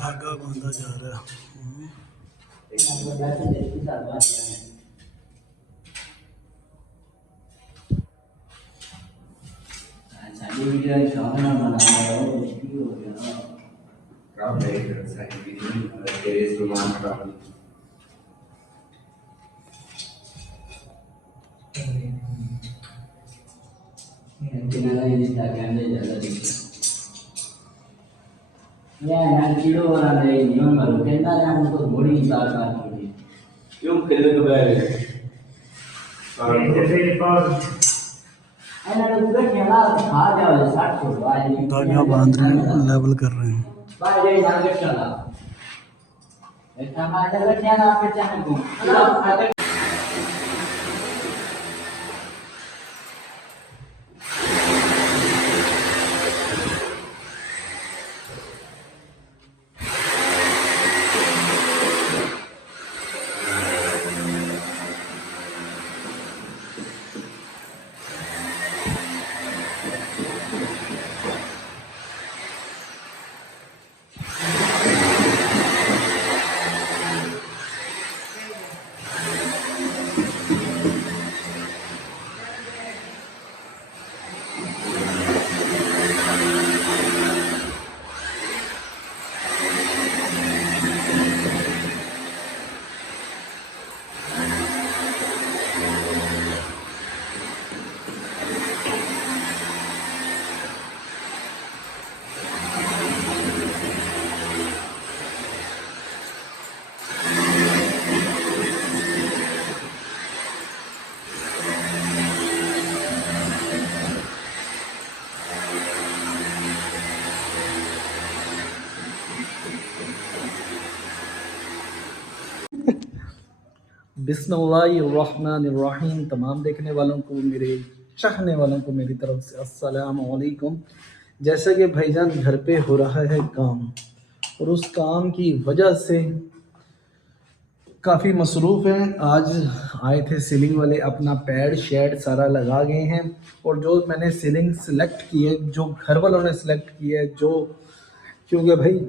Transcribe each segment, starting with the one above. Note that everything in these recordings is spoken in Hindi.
धागा बांधा जा रहा है। धागा बांध रहे हैं, लेवल कर रहे हैं। बिस्मिल्लाहिर्रहमानिर्रहीम। तमाम देखने वालों को, मेरे चाहने वालों को मेरी तरफ से अस्सलाम वालेकुम। जैसे कि भाईजान घर पे हो रहा है काम, और उस काम की वजह से काफ़ी मसरूफ़ हैं। आज आए थे सीलिंग वाले, अपना पैड शेड सारा लगा गए हैं। और जो मैंने सीलिंग सेलेक्ट की है, जो घर वालों ने सेलेक्ट की है, जो क्योंकि भाई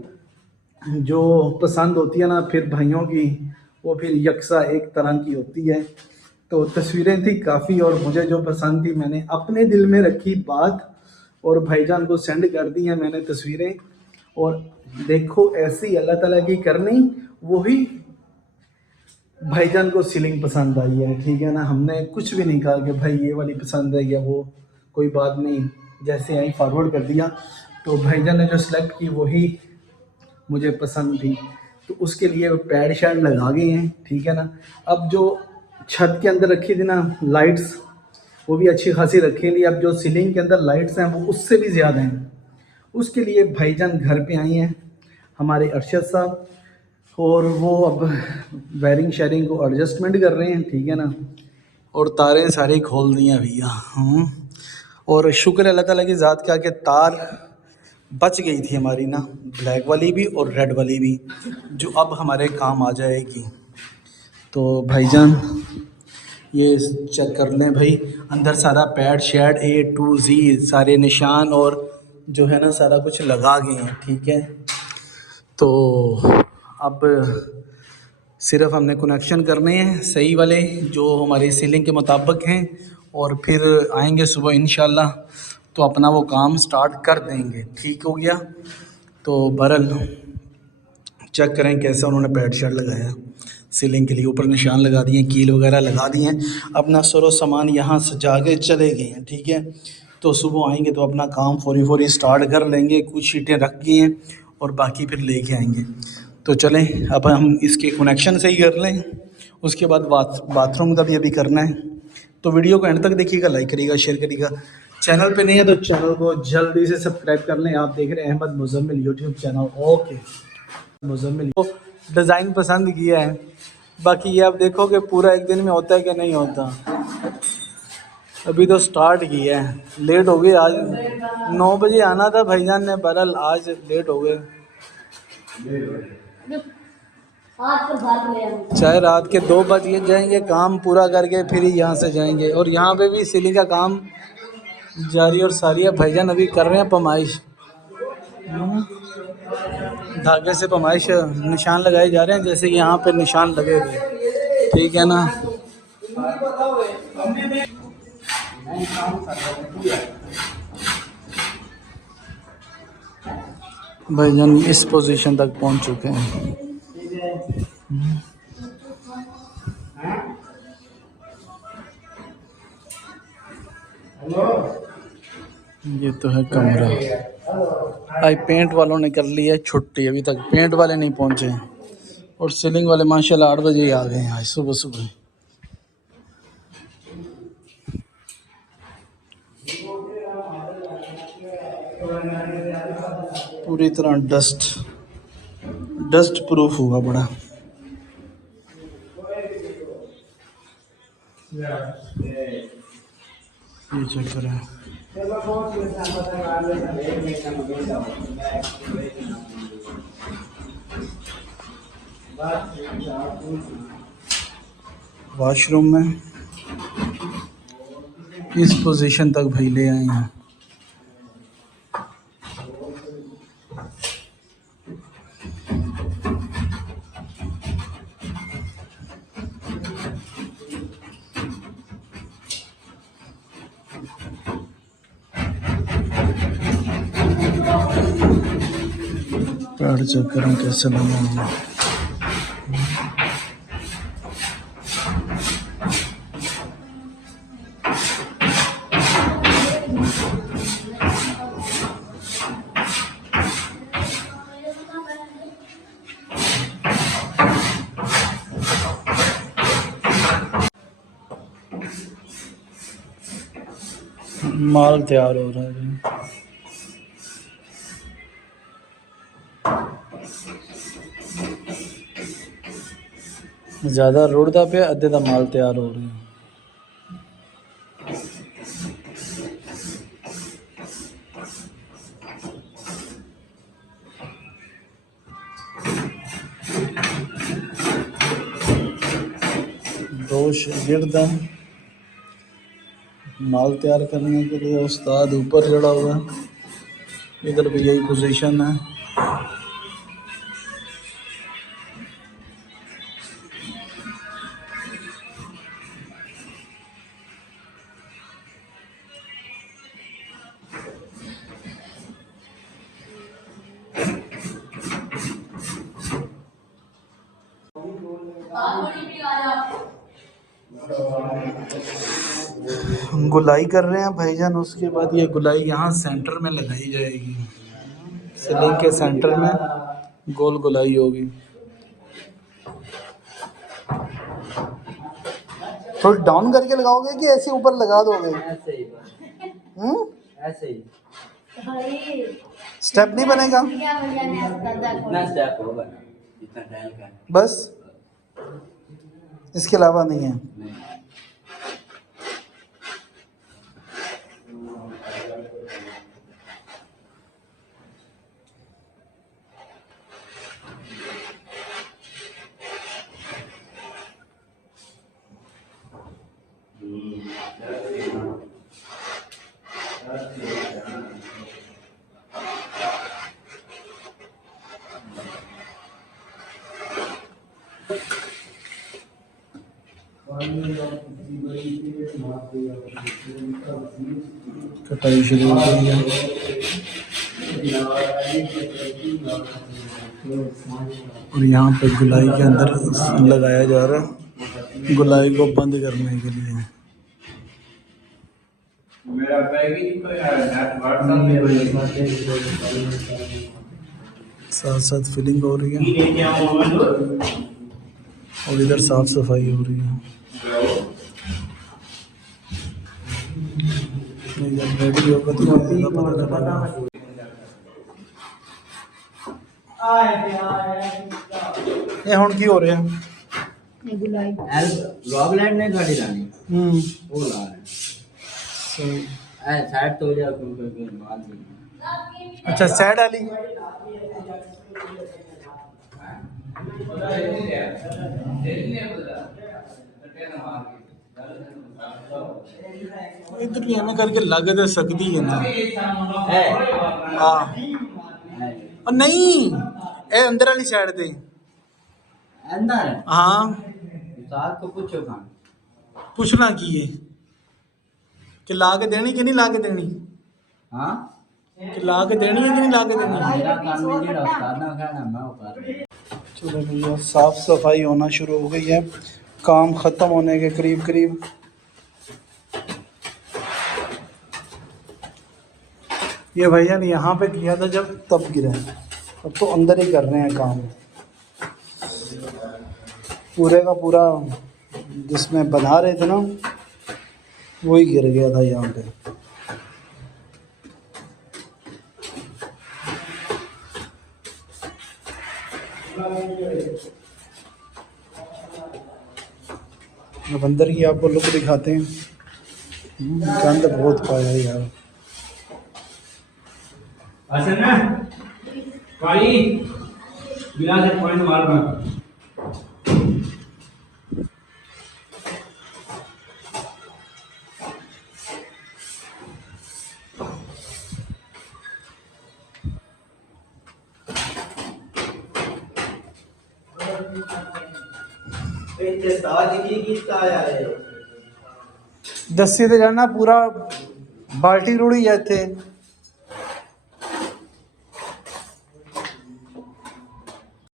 जो पसंद होती है ना फिर भाइयों की, वो फिर यकसा एक तरह की होती है। तो तस्वीरें थी काफ़ी, और मुझे जो पसंद थी मैंने अपने दिल में रखी बात और भाईजान को सेंड कर दी हैं मैंने तस्वीरें। और देखो ऐसी अल्लाह ताला की करनी, वही भाईजान को सीलिंग पसंद आई है। ठीक है ना, हमने कुछ भी नहीं कहा कि भाई ये वाली पसंद है या वो, कोई बात नहीं, जैसे आई फॉरवर्ड कर दिया। तो भाईजान ने जो सिलेक्ट की वही मुझे पसंद थी, तो उसके लिए पैड शैड लगा गए हैं। ठीक है ना, अब जो छत के अंदर रखी थी ना लाइट्स, वो भी अच्छी खासी रखी थी। अब जो सीलिंग के अंदर लाइट्स हैं वो उससे भी ज़्यादा हैं। उसके लिए भाईजान घर पे आई हैं हमारे अरशद साहब, और वो अब वायरिंग शेयरिंग को एडजस्टमेंट कर रहे हैं। ठीक है ना, और तारें सारी खोल दी हैं भैया। और शुक्र अल्लाह ताला की ज़ात का कि तार बच गई थी हमारी ना, ब्लैक वाली भी और रेड वाली भी, जो अब हमारे काम आ जाएगी। तो भाईजान ये चेक कर लें भाई, अंदर सारा pad shade A to Z सारे निशान और जो है ना सारा कुछ लगा गए हैं। ठीक है, तो अब सिर्फ हमने कनेक्शन करने हैं सही वाले जो हमारी सीलिंग के मुताबिक हैं, और फिर आएंगे सुबह इंशाल्लाह तो अपना वो काम स्टार्ट कर देंगे। ठीक हो गया, तो बहरल चेक करें कैसे उन्होंने पैड शेड लगाया सीलिंग के लिए, ऊपर निशान लगा दिए, कील वगैरह लगा दिए हैं, अपना सरो सामान यहाँ सजा के चले गए हैं। ठीक है, तो सुबह आएंगे तो अपना काम फौरी स्टार्ट कर लेंगे। कुछ शीटें रख गई हैं और बाकी फिर लेके आएंगे। तो चलें अब हम इसके कनेक्शन सही कर लें, उसके बाद बाथरूम का भी अभी करना है। तो वीडियो को एंड तक देखिएगा, लाइक करिएगा, शेयर करिएगा। चैनल पे नहीं है तो चैनल को जल्दी से सब्सक्राइब कर लें। आप देख रहे हैं Ahmad Muzammil YouTube channel. Okay, Muzammil को डिज़ाइन पसंद किया है, बाकी ये आप देखो कि पूरा एक दिन में होता है कि नहीं होता। अभी तो स्टार्ट किया है, लेट हो गए। आज 9 बजे आना था भाईजान ने, बहरहाल आज लेट हो गए। चाहे रात के 2 बज जाएंगे, काम पूरा करके फिर ही यहाँ से जाएंगे। और यहाँ पे भी सीलिंग का काम जारी और सारी है। भाईजान अभी कर रहे हैं पमाइश। धागे से पमाइश निशान लगाए जा रहे हैं, जैसे कि यहाँ पे निशान लगे हुए, ठीक है ना। भाईजान इस पोजीशन तक पहुँच चुके हैं। ये तो है कमरा। भाई पेंट वालों ने कर लिया छुट्टी, अभी तक पेंट वाले नहीं पहुंचे, और सीलिंग वाले माशाल्लाह 8 बजे ही आ गए हैं सुबह सुबह। पूरी तरह डस्ट प्रूफ हुआ बड़ा। ये चेक करें, वॉशरूम में इस पोजीशन तक भाई ले आए हैं। पैर चेक करें कैसे लगा हुआ। माल तैयार हो रहा है। ज़्यादा रुड़दा पे अद्धे का माल तैयार हो रहा है। दोष गिरदा माल तैयार करने के लिए उस्ताद ऊपर चढ़ा हुआ है। इधर भी यही पोजीशन है। गुलाई कर रहे हैं भाईजान, उसके बाद ये गुलाई यहाँ सेंटर में लगाई जाएगी। सीलिंग के सेंटर में गोल गुलाई होगी। थोड़ी डाउन करके लगाओगे कि ऐसे ऊपर लगा दोगे? ऐसे ही स्टेप नहीं बनेगा? इतना स्टेप होगा इतना टाइल का, बस इसके अलावा नहीं है। कटाई शुरू हो गई है। और यहाँ पे गुलाई के अंदर लगाया जा रहा है, गुलाई को बंद करने के लिए। साथ साथ फिलिंग हो रही है और इधर साफ सफाई हो रही है। जब रेडी होगा तो पता चलेगा। ये हुण की हो रहा है? लॉग लाइन नहीं गाड़ी लानी वो ला रहे सही। साइड तो हो जाए क्योंकि बाद में। अच्छा साइड वाली इधर भी हमें करके लग तो सकती है ना। है हाँ और नहीं ए अंदर वाली साइड दे अंदर हाँ साथ को पूछो खान पूछना की है कि ला के देनी कि नहीं ला के देनी हाँ कि ला के देनी है कि नहीं ला के देनी मेरा काम ही नहीं रखता ना खाना मैं वो कर रहा हूँ। चलो भैया साफ सफाई होना शुरू हो गई है काम ख़त्म होने के करीब करीब ये भैया ने यहाँ पे किया था जब तब गिरा अब तो अंदर ही कर रहे हैं काम पूरे का पूरा जिसमें बना रहे थे ना वही गिर गया था यहाँ पे अब अंदर की आपको लुक दिखाते हैं गंद बहुत पाया यार असल में काली बिना से पॉइंट मारना दस्सी ते जाना पूरा बाल्टी रुड़ी जाते